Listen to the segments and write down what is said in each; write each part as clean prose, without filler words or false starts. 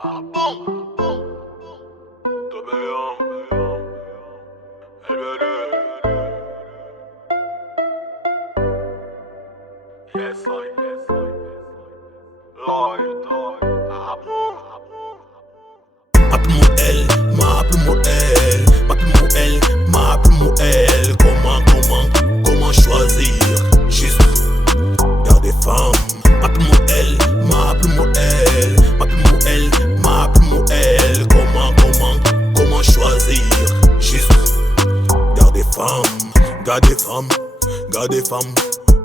Ah bon? Appelle-moi elle, m'appelle-moi elle, m'appelle-moi elle, m'appelle-moi elle. Comment choisir? Juste vers des femmes. Appelle-moi elle, m'appelle-moi elle, m'appelle-moi elle, m'appelle-moi elle. Comment choisir? Juste vers des femmes, garde des femmes.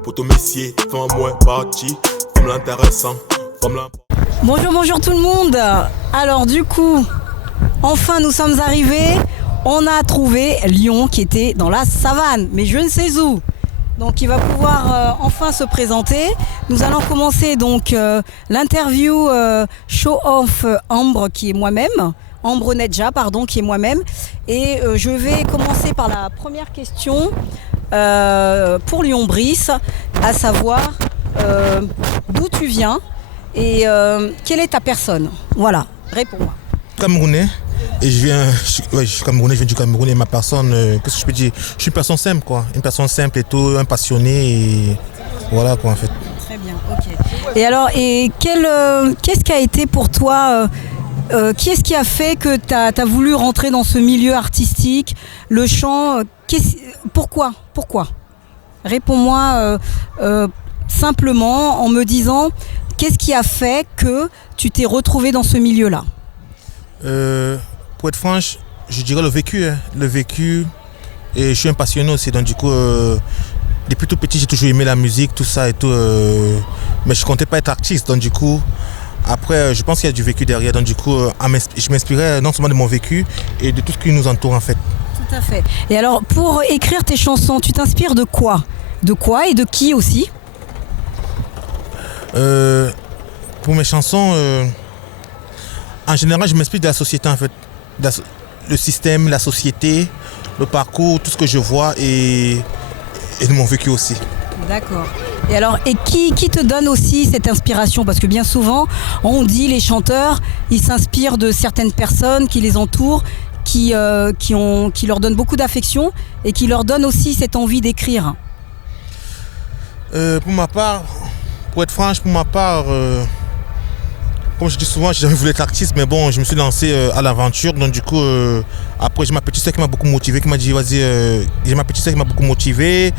Pour ton messier, femme moins parti, femme l'intéressant, femme l'important. Bonjour tout le monde. Alors du coup, enfin nous sommes arrivés. On a trouvé Lion qui était dans la savane, mais je ne sais où. Donc il va pouvoir enfin se présenter. Nous allons commencer donc l'interview Show of Ambre qui est moi-même. Ambre Nedja, pardon, qui est moi-même. Et je vais commencer par la première question pour Lion Brice, à savoir d'où tu viens et quelle est ta personne? Voilà, réponds-moi. Camerounais, et je suis Camerounais, je viens du Cameroun et ma personne, qu'est-ce que je peux dire? Je suis une personne simple quoi, une personne simple et tout, un passionné et voilà quoi en fait. Très bien, ok. Et alors, qu'est-ce qui a été pour toi qui est-ce qui a fait que tu as voulu rentrer dans ce milieu artistique, le chant? Pourquoi? Réponds-moi simplement en me disant qu'est-ce qui a fait que tu t'es retrouvé dans ce milieu-là? Pour être franche, je dirais le vécu. Le vécu, et je suis un passionné aussi, donc du coup, depuis tout petit, j'ai toujours aimé la musique, tout ça et tout. Mais je comptais pas être artiste, donc du coup, après, je pense qu'il y a du vécu derrière. Donc du coup, je m'inspirais non seulement de mon vécu et de tout ce qui nous entoure en fait. Tout à fait. Et alors, pour écrire tes chansons, tu t'inspires de quoi? De quoi et de qui aussi? Pour mes chansons, en général, je m'inspire de la société en fait. Le système, la société, le parcours, tout ce que je vois et de mon vécu aussi. D'accord. Et alors, qui te donne aussi cette inspiration? Parce que bien souvent, on dit les chanteurs, ils s'inspirent de certaines personnes qui les entourent, qui leur donnent beaucoup d'affection et qui leur donnent aussi cette envie d'écrire. Pour ma part, pour être franche, comme je dis souvent, j'ai jamais voulu être artiste, mais bon, je me suis lancé à l'aventure. Donc du coup, après, j'ai ma petite sœur qui m'a beaucoup motivé, qui m'a dit vas-y, j'ai ma petite sœur qui m'a beaucoup motivé.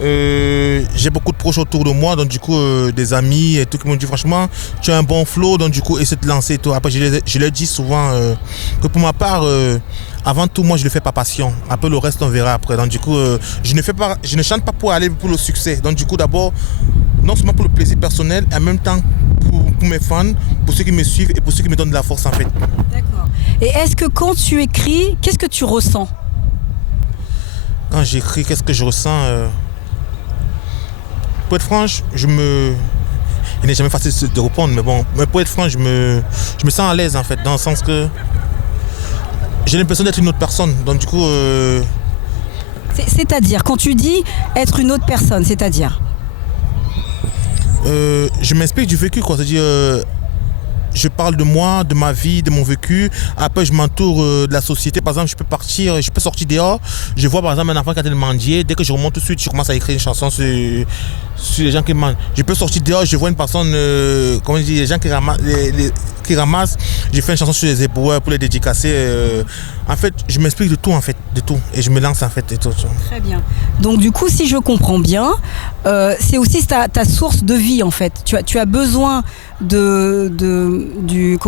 J'ai beaucoup de proches autour de moi, donc du coup, des amis et tout qui m'ont dit franchement, tu as un bon flow, donc du coup, essaie de te lancer et tout. Après, je leur dis souvent que pour ma part, avant tout, moi, je le fais par passion. Après, le reste, on verra après. Donc du coup, je ne chante pas pour aller pour le succès. Donc du coup, d'abord, non seulement pour le plaisir personnel, et en même temps pour mes fans, pour ceux qui me suivent et pour ceux qui me donnent de la force en fait. D'accord. Et est-ce que quand tu écris, qu'est-ce que tu ressens? Quand j'écris, qu'est-ce que je ressens Pour être franche, il n'est jamais facile de répondre, mais bon, pour être franc, je me sens à l'aise en fait, dans le sens que j'ai l'impression d'être une autre personne. Donc du coup... C'est-à-dire, quand tu dis être une autre personne, c'est-à-dire je m'inspire du vécu, quoi. C'est-à-dire, je parle de moi, de ma vie, de mon vécu. Après, je m'entoure de la société. Par exemple, je peux sortir dehors. Je vois par exemple un enfant qui a été mendier. Dès que je remonte tout de suite, je commence à écrire une chanson sur les gens qui mangent. Je peux sortir dehors, je vois une personne, comment on dit, les gens qui ramassent. Je fais une chanson sur les éboueurs pour les dédicacer. En fait, je m'explique de tout en fait, de tout. Et je me lance en fait et tout. Très bien. Donc du coup, si je comprends bien, c'est aussi ta source de vie en fait. Tu as besoin du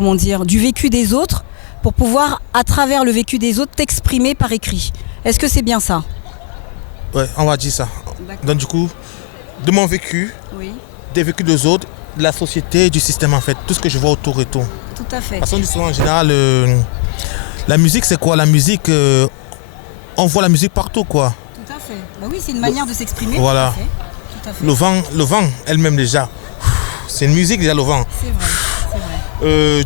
vécu des autres pour pouvoir, à travers le vécu des autres, t'exprimer par écrit. Est-ce que c'est bien ça? Ouais, on va dire ça. D'accord. Donc du coup, de mon vécu, Oui. des vécus des autres, de la société, du système en fait, tout ce que je vois autour et tout. Tout à fait. Parce qu'on dit souvent en général, la musique c'est quoi? La musique, on voit la musique partout quoi. Tout à fait. Bah oui, c'est une manière de s'exprimer. Voilà. Tout à fait. Le vent elle-même déjà, c'est une musique déjà le vent. C'est vrai.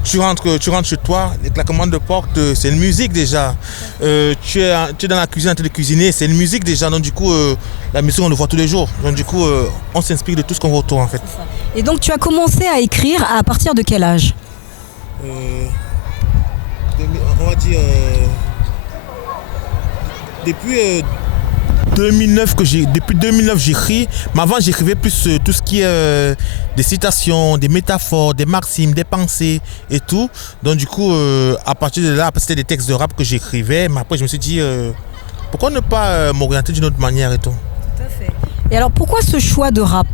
Tu rentres chez toi, les claquements de porte, c'est une musique déjà. Tu es dans la cuisine en train de cuisiner, c'est une musique déjà. Donc du coup, la musique on le voit tous les jours. Donc du coup, on s'inspire de tout ce qu'on voit autour en fait. Et donc tu as commencé à écrire à partir de quel âge? on va dire, depuis 2009 depuis 2009 j'écris, mais avant j'écrivais plus tout ce qui est des citations, des métaphores, des maximes, des pensées et tout. Donc du coup, à partir de là, c'était des textes de rap que j'écrivais, mais après je me suis dit, pourquoi ne pas m'orienter d'une autre manière et tout. Tout à fait. Et alors pourquoi ce choix de rap?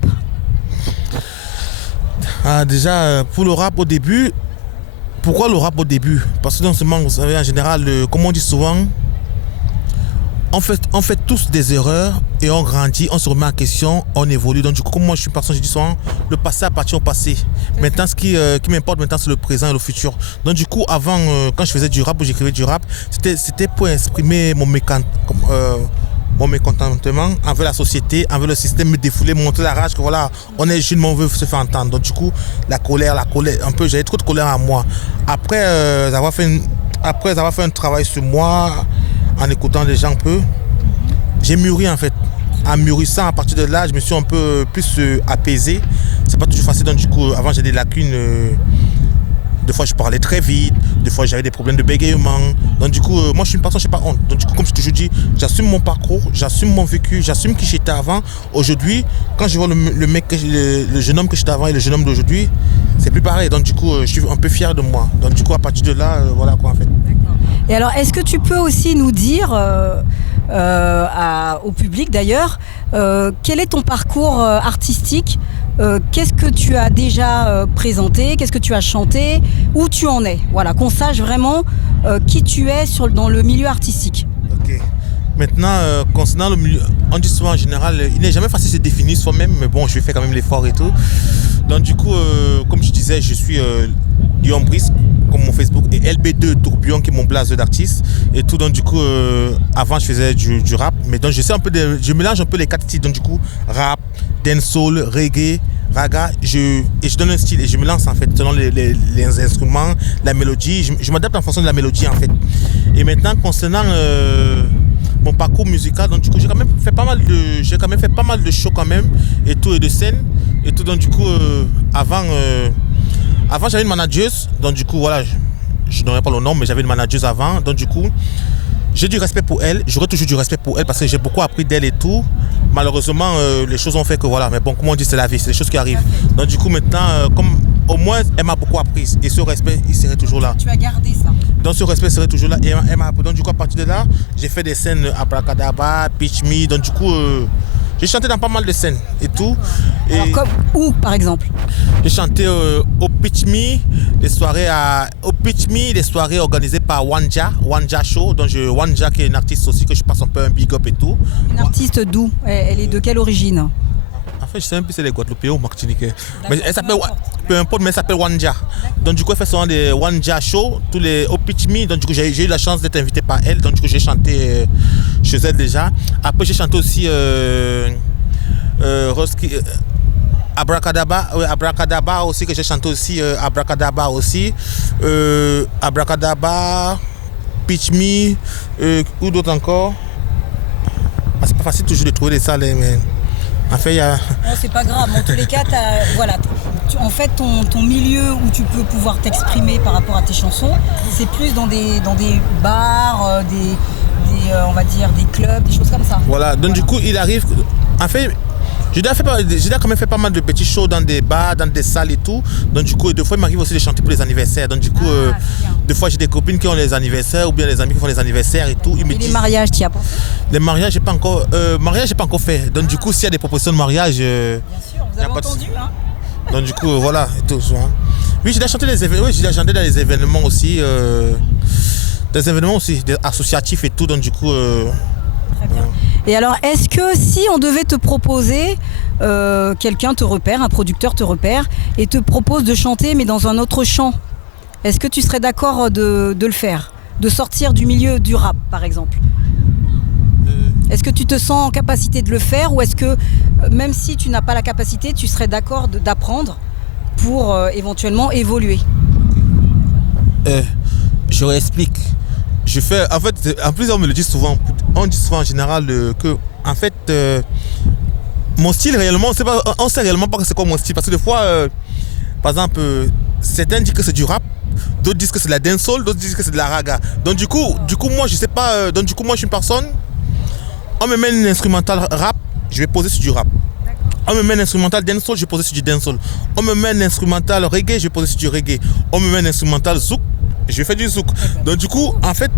Déjà, pour le rap au début, pourquoi le rap au début? Parce que dans ce monde, vous savez, en général, comme on dit souvent, on fait tous des erreurs et on grandit, on se remet en question, on évolue. Donc du coup, comme moi je suis personne, je dis souvent, le passé appartient au passé. Maintenant, ce qui m'importe maintenant, c'est le présent et le futur. Donc du coup, avant, quand je faisais du rap ou j'écrivais du rap, c'était pour exprimer mon mécontentement envers la société, envers le système, me défouler, montrer la rage que voilà, on est jeune, mais on veut se faire entendre. Donc du coup, la colère, un peu, j'avais trop de colère en moi. Après avoir fait un travail sur moi, en écoutant des gens un peu, j'ai mûri en fait. En mûrissant, à partir de là, je me suis un peu plus apaisé. C'est pas toujours facile, donc du coup, avant j'ai des lacunes. Des fois je parlais très vite, des fois j'avais des problèmes de bégaiement. Donc du coup, moi je suis une personne, je n'ai pas honte. Donc du coup, comme je te dis, j'assume mon parcours, j'assume mon vécu, j'assume qui j'étais avant. Aujourd'hui, quand je vois le jeune homme que j'étais avant et le jeune homme d'aujourd'hui, c'est plus pareil. Donc du coup, je suis un peu fier de moi. Donc du coup, à partir de là, voilà quoi en fait. Et alors, est-ce que tu peux aussi nous dire, au public d'ailleurs, quel est ton parcours artistique? Qu'est-ce que tu as déjà présenté? Qu'est-ce que tu as chanté? Où tu en es? Voilà, qu'on sache vraiment qui tu es dans le milieu artistique. Ok. Maintenant, concernant le milieu, on dit souvent en général, il n'est jamais facile de se définir soi-même, mais bon, je vais faire quand même l'effort et tout. Donc du coup, comme je disais, je suis Lyon Brice, comme mon Facebook, et LB2 Tourbillon, qui est mon blaze d'artiste. Et tout, donc du coup, avant je faisais du rap, mais donc je mélange un peu les 4 styles. Donc du coup, rap, dancehall, reggae, raga, et je donne un style et je me lance en fait selon les instruments, la mélodie. Je m'adapte en fonction de la mélodie en fait. Et maintenant, concernant mon parcours musical, donc du coup, j'ai quand même fait pas mal de shows quand même, et tout, et de scènes. Et tout, donc du coup, avant j'avais une manageuse, donc du coup voilà, je n'aurais pas le nom, mais j'avais une manageuse avant, donc du coup j'ai du respect pour elle, j'aurai toujours du respect pour elle parce que j'ai beaucoup appris d'elle et tout. Malheureusement, les choses ont fait que voilà, mais bon, comme on dit, c'est la vie, c'est des choses qui arrivent. Donc du coup maintenant, comme au moins elle m'a beaucoup appris et ce respect, il serait toujours là. Tu as gardé ça. Donc ce respect serait toujours là et elle m'a appris. Donc du coup à partir de là, j'ai fait des scènes à Abracadabra, Pitch Me, donc du coup j'ai chanté dans pas mal de scènes et tout. Et alors comme où par exemple? J'ai chanté au Pitch Me, des soirées organisées par Wanja Show. Donc Wanja qui est une artiste aussi que je passe un peu un big up et tout. Une artiste d'où? Elle est de quelle origine? En fait, je sais même plus si c'est les Guadeloupéens ou Martiniquais. Mais elle s'appelle, peu importe, mais elle s'appelle Wanja. Donc du coup, elle fait souvent des Wanja Show, au Pitch Me. Donc du coup, j'ai eu la chance d'être invité par elle. Donc du coup, j'ai chanté chez elle déjà. Après, j'ai chanté aussi Abracadabra aussi, que j'ai chanté aussi, Abracadabra aussi, Abracadabra, Pitch Me, ou d'autres encore. C'est pas facile toujours de trouver des salles, mais en fait il y a... Non, c'est pas grave, en tous les cas, voilà, en fait ton milieu où tu peux pouvoir t'exprimer par rapport à tes chansons, c'est plus dans des bars, on va dire des clubs, des choses comme ça. Voilà, donc du coup il arrive, en fait j'ai quand même fait pas mal de petits shows dans des bars, dans des salles et tout. Donc du coup, des fois, il m'arrive aussi de chanter pour les anniversaires. Donc du coup, des fois, j'ai des copines qui ont les anniversaires ou bien des amis qui font les anniversaires et tout. Les mariages, tu y as pensé? Les mariages, j'ai pas encore fait. Donc du coup, s'il y a des propositions de mariage... Bien sûr, vous avez entendu, hein. Donc du coup, voilà. Et tout, hein. Oui, j'ai déjà chanté dans les événements aussi. Des événements aussi, des associatifs et tout. Donc du coup... Très bien. Et alors, est-ce que si on devait te proposer, quelqu'un te repère, un producteur te repère, et te propose de chanter mais dans un autre chant, est-ce que tu serais d'accord de le faire? De sortir du milieu du rap, par exemple? Est-ce que tu te sens en capacité de le faire, ou est-ce que, même si tu n'as pas la capacité, tu serais d'accord d'apprendre pour éventuellement évoluer? Je réexplique. En fait, en plus on me le dit souvent, on dit souvent en général que, en fait, mon style réellement, on sait réellement pas que c'est quoi mon style, parce que des fois, par exemple, certains disent que c'est du rap, d'autres disent que c'est de la dancehall, d'autres disent que c'est de la raga. Donc du coup moi je sais pas, donc du coup moi je suis une personne, on me met une instrumentale rap, je vais poser sur du rap. On me met un instrumental dancehall, je vais poser sur du dancehall. On me met un instrumental reggae, je vais poser sur du reggae. On me met un instrumental zouk, je vais faire du zouk. Donc du coup, en fait,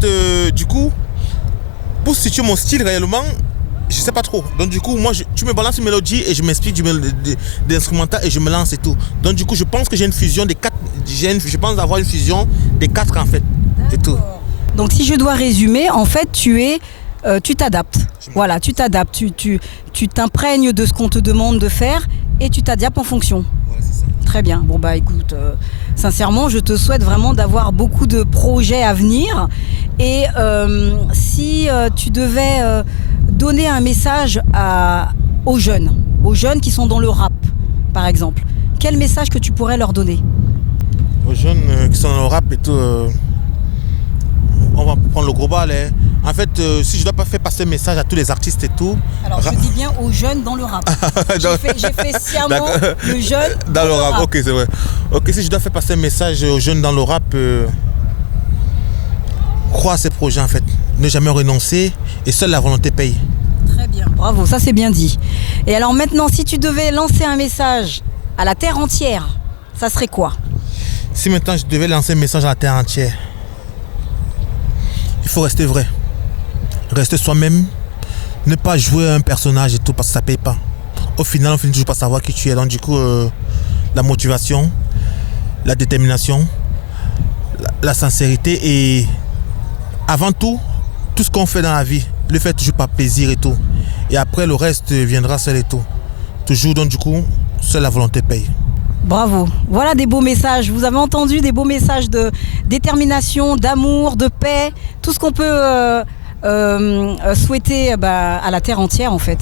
pour situer mon style réellement, je sais pas trop. Donc du coup, moi, tu me balances une mélodie et je m'explique d'instrumental et je me lance et tout. Donc du coup, je pense que j'ai une fusion des quatre. Je pense avoir une fusion des quatre en fait. Et tout. Donc si je dois résumer, en fait, tu t'adaptes. Voilà, tu t'adaptes. Tu t'imprègnes de ce qu'on te demande de faire et tu t'adaptes en fonction. Voilà, c'est ça. Très bien. Bon bah écoute, sincèrement, je te souhaite vraiment d'avoir beaucoup de projets à venir. Et si tu devais donner un message aux jeunes qui sont dans le rap, par exemple, quel message que tu pourrais leur donner? Aux jeunes qui sont dans le rap et tout, on va prendre le gros bal. En fait, si je dois pas faire passer un message à tous les artistes et tout. Alors je dis bien aux jeunes dans le rap. J'ai fait sciemment le jeune dans le rap. Ok, c'est vrai. Ok, si je dois faire passer un message aux jeunes dans le rap, crois à ces projets en fait. Ne jamais renoncer et seule la volonté paye. Très bien, bravo, ça c'est bien dit. Et alors maintenant, si tu devais lancer un message à la terre entière, ça serait quoi? Si maintenant je devais lancer un message à la terre entière, il faut rester vrai. Rester soi-même, ne pas jouer un personnage et tout parce que ça paye pas. Au final, on finit toujours par savoir qui tu es. Donc du coup, la motivation, la détermination, la sincérité et avant tout ce qu'on fait dans la vie, le fait toujours par plaisir et tout. Et après, le reste viendra seul et tout. Toujours, donc du coup, seule la volonté paye. Bravo. Voilà des beaux messages. Vous avez entendu des beaux messages de détermination, d'amour, de paix, tout ce qu'on peut souhaiter à la terre entière en fait.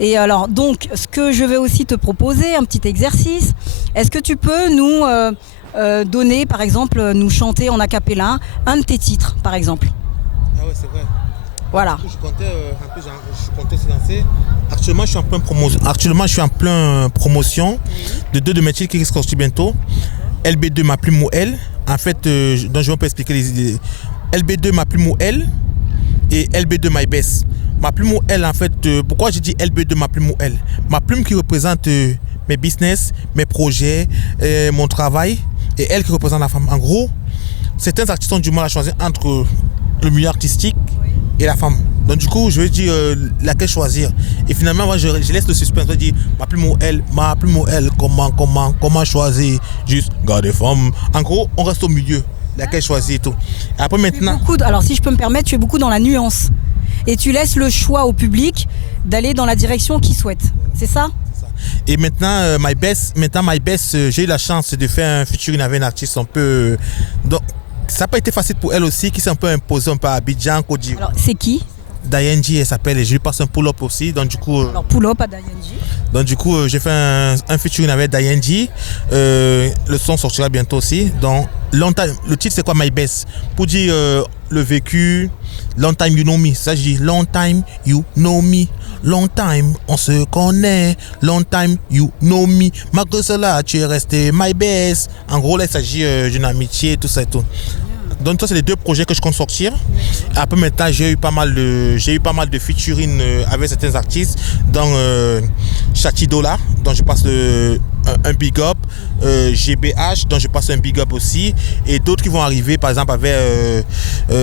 Et alors donc ce que je vais aussi te proposer, un petit exercice, est-ce que tu peux nous donner par exemple, nous chanter en a cappella un de tes titres par exemple? Ah ouais, c'est vrai. Voilà. Je comptais se lancer. Actuellement, je suis en plein promotion de deux de mes titres qui sortent bientôt. LB2 Ma Plume ou L. En fait, donc je vais un peu expliquer les idées. LB2 Ma Plume ou L et LB2 My Best. Ma Plume ou L, en fait, pourquoi j'ai dit LB2 Ma Plume ou L? Ma plume qui représente mes business, mes projets, mon travail, et elle qui représente la femme. En gros, certains artistes ont du mal à choisir entre le milieu artistique et la femme. Donc du coup, je vais dire laquelle choisir. Et finalement, moi, je laisse le suspense. Je dis ma plume ou elle, comment choisir? Juste garder femme. En gros, on reste au milieu. Laquelle choisir et tout. Et après maintenant. Alors si je peux me permettre, tu es beaucoup dans la nuance. Et tu laisses le choix au public d'aller dans la direction qu'il souhaite. C'est ça? Et maintenant, My Best, j'ai eu la chance de faire un featuring avec un artiste un peu. Donc, ça n'a pas été facile pour elle aussi, qui s'est un peu imposée un peu à Abidjan, Côte d'Ivoire. Alors, c'est qui? Diane G, elle s'appelle, et je lui passe un pull-up aussi. Donc, du coup. Alors, pull-up à Diane G. Donc, du coup, j'ai fait un featuring avec Diane G. Le son sortira bientôt aussi. Donc, long time, le titre, c'est quoi? My Best. Pour dire le vécu, long time you know me. Ça, je dis long time you know me. Long time, on se connaît. Long time, you know me. Malgré cela, tu es resté my best. En gros, là, il s'agit d'une amitié, tout ça et tout. Donc, ça, c'est les deux projets que je compte sortir. Après, maintenant, j'ai eu pas mal de featuring avec certains artistes. Donc, Chatidola, dont je passe un big up. GBH, dont je passe un big up aussi. Et d'autres qui vont arriver, par exemple, avec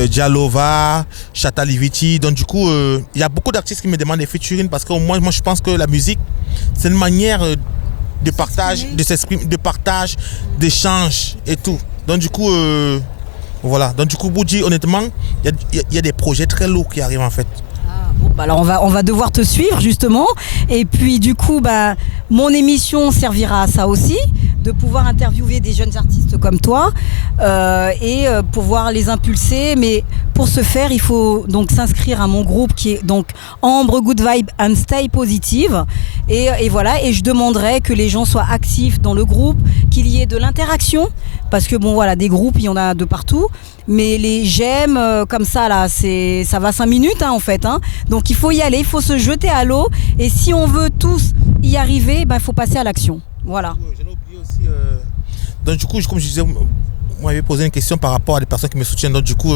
Dialova, Chataliviti. Donc, du coup, il y a beaucoup d'artistes qui me demandent des featuring parce que moi, je pense que la musique, c'est une manière de partage, de s'exprimer, de partage, d'échange et tout. Donc, du coup, voilà. Donc, du coup, pour dire honnêtement, il y a des projets très lourds qui arrivent en fait. Bon, bah alors on va devoir te suivre justement, et puis du coup mon émission servira à ça aussi, de pouvoir interviewer des jeunes artistes comme toi et pouvoir les impulser. Mais pour ce faire, il faut donc s'inscrire à mon groupe qui est donc Ambre Good Vibe and Stay Positive, et voilà, et je demanderai que les gens soient actifs dans le groupe, qu'il y ait de l'interaction, parce que bon voilà, des groupes il y en a de partout, mais les j'aime comme ça là, ça va 5 minutes en fait, hein. Donc il faut y aller, il faut se jeter à l'eau, et si on veut tous y arriver, il faut passer à l'action. Voilà. J'en ai oublié aussi. Donc du coup, comme je disais, vous m'avez posé une question par rapport à des personnes qui me soutiennent. Donc du coup,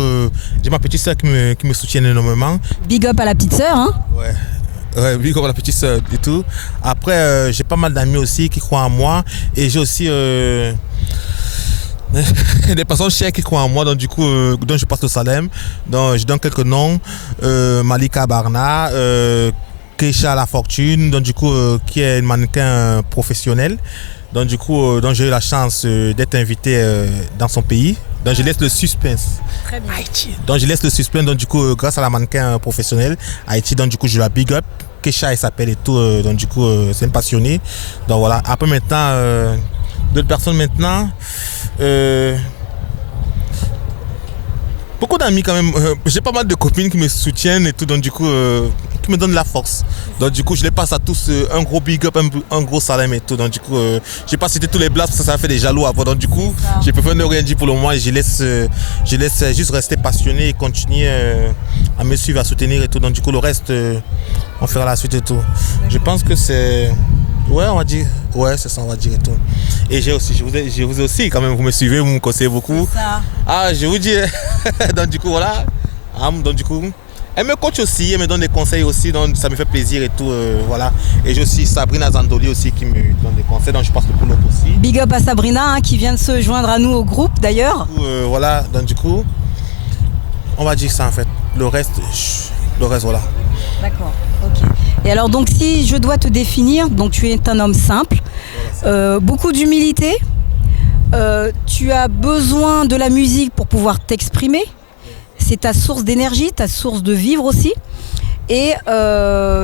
j'ai ma petite sœur qui me soutient énormément. Big up à la petite sœur, hein. Ouais, oui, comme la petite sœur et tout. Après, j'ai pas mal d'amis aussi qui croient en moi. Et j'ai aussi des personnes chères qui croient en moi. Donc du coup, dont je passe le Salem. Donc je donne quelques noms. Malika Barna, Keisha La Fortune, donc du coup, qui est une mannequin professionnelle. Donc du coup, donc j'ai eu la chance d'être invité dans son pays. Donc je laisse le suspense. Très bien. Haïti. Donc je laisse le suspense. Donc du coup, grâce à la mannequin professionnelle Haïti, donc du coup je la big up. Keisha elle s'appelle et tout. Donc du coup, c'est une passionnée. Donc voilà. Après maintenant, d'autres personnes maintenant. Beaucoup d'amis quand même. J'ai pas mal de copines qui me soutiennent et tout. Donc du coup, qui me donnent la force. Donc du coup, je les passe à tous un gros big up, un gros Salem et tout. Donc du coup, j'ai pas cité tous les blasts parce que ça fait des jaloux avant. Donc du coup, je préfère ne rien dire pour le moment et je laisse juste rester passionné et continuer à me suivre, à soutenir et tout. Donc du coup, le reste, on fera la suite et tout. Je pense que c'est... Ouais, on va dire. Ouais, c'est ça, on va dire et tout. Et je vous ai aussi, quand même, vous me suivez, vous me conseillez beaucoup. Ça. Ah, je vous dis. Donc du coup, voilà. Donc du coup, elle me coach aussi, elle me donne des conseils aussi, donc ça me fait plaisir et tout. Voilà. Et j'ai aussi Sabrina Zandoli aussi qui me donne des conseils, donc je passe le boulot aussi. Big up à Sabrina hein, qui vient de se joindre à nous au groupe d'ailleurs. Voilà, donc du coup, on va dire ça en fait. Le reste, voilà. D'accord, ok. Et alors donc si je dois te définir, donc tu es un homme simple, beaucoup d'humilité, tu as besoin de la musique pour pouvoir t'exprimer, c'est ta source d'énergie, ta source de vivre aussi, et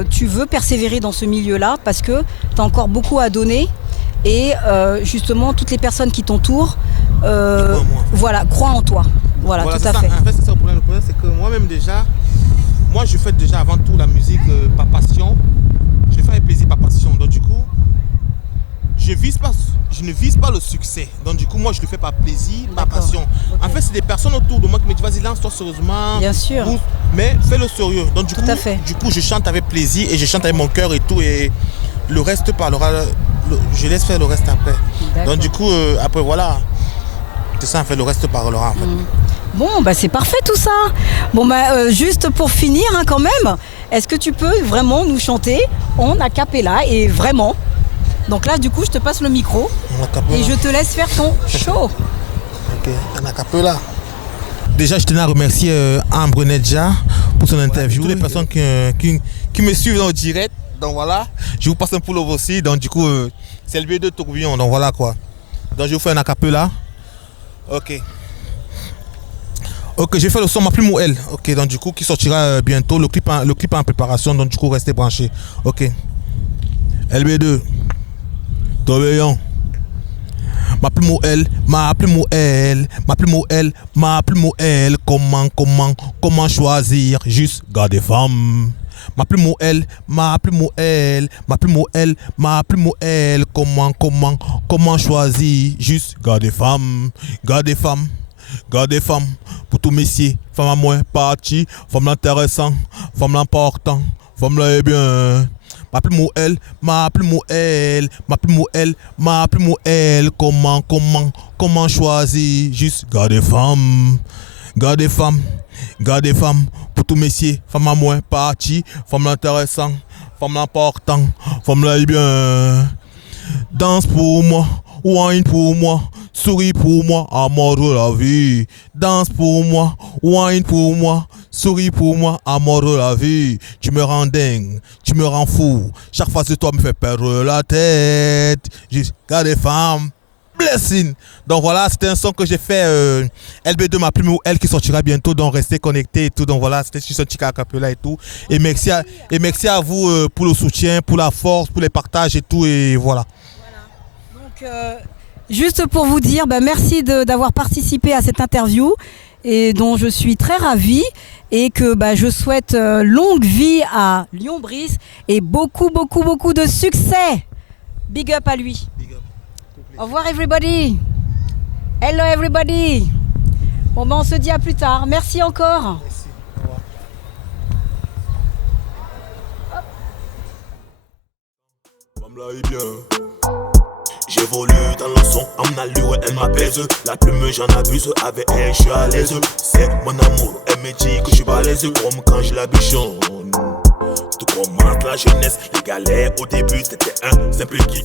tu veux persévérer dans ce milieu-là parce que tu as encore beaucoup à donner et justement toutes les personnes qui t'entourent voilà, croient en toi. Voilà, tout à fait. En fait, c'est ça le problème. Le problème, c'est que moi-même déjà, moi je fais déjà avant tout la musique par passion. Je fais avec plaisir par passion. Donc du coup, je ne vise pas le succès. Donc du coup, moi je le fais par plaisir, par passion. Okay. En fait, c'est des personnes autour de moi qui me disent vas-y, lance-toi sérieusement. Bien sûr. Mais fais-le sérieux. Donc du coup, je chante avec plaisir et je chante avec mon cœur et tout. Et le reste parlera. Je laisse faire le reste après. Donc du coup, après voilà. C'est ça, en fait, le reste parlera en fait. Bon, bah c'est parfait tout ça. Bon, bah juste pour finir hein, quand même, est-ce que tu peux vraiment nous chanter en a cappella et vraiment? Donc là, du coup, je te passe le micro et je te laisse faire ton show. Ok, en a cappella. Déjà, je tenais à remercier Ambre Nedja pour son interview. Toutes les personnes qui me suivent dans le direct. Donc voilà, je vous passe un pull-over aussi. Donc du coup, c'est le B2 Tourbillon. Donc voilà quoi. Donc je vous fais un a cappella. Ok, j'ai fait le son Ma Plume ou Elle. Ok, donc du coup, qui sortira bientôt. Le clip est en préparation, donc du coup, restez branchés. Ok. LB2. Tourbillon. Ma plume ou elle, ma plume ou elle, ma plume ou elle, ma plume ou elle. Comment choisir? Juste garder femme. Ma plume ou elle, ma plume ou elle, ma plume ou elle, ma plume ou elle. Comment choisir? Juste garder femme, garder femme. Garder femme pour tout messieurs, femme à moins partie, femme l'intéressant, femme l'important, femme là est bien. Ma plume ou elle, ma plume ou elle, ma plume ou elle, ma plume ou elle. Comment choisir? Juste garder femme, garder femme, garder femme pour tout messieurs, femme à moins partie, femme l'intéressant, femme l'important, femme là est bien. Danse pour moi, wine pour moi. Souris pour moi, amour de la vie. Danse pour moi, wine pour moi. Souris pour moi, amour de la vie. Tu me rends dingue, tu me rends fou. Chaque face de toi me fait perdre la tête. Jusqu'à des femmes. Blessing. Donc voilà, c'était un son que j'ai fait. LB2 Ma Plume ou Elle qui sortira bientôt. Donc restez connectés et tout. Donc voilà, c'était juste un petit acapella et tout. Et merci à vous pour le soutien, pour la force, pour les partages et tout. Et voilà. Donc juste pour vous dire, merci d'avoir participé à cette interview et dont je suis très ravie et que je souhaite longue vie à Lyon Brice et beaucoup de succès. Big up à lui. Big up. Au revoir everybody. Hello everybody. Bon on se dit à plus tard. Merci encore. Merci. Au revoir. J'évolue dans le son, à mon allure, elle m'apaise. La plume, j'en abuse, avec elle, je suis à l'aise. C'est mon amour, elle me dit que je suis balèze, comme quand je la bichonne. Tout commence la jeunesse, les galères au début, c'était un simple kiff.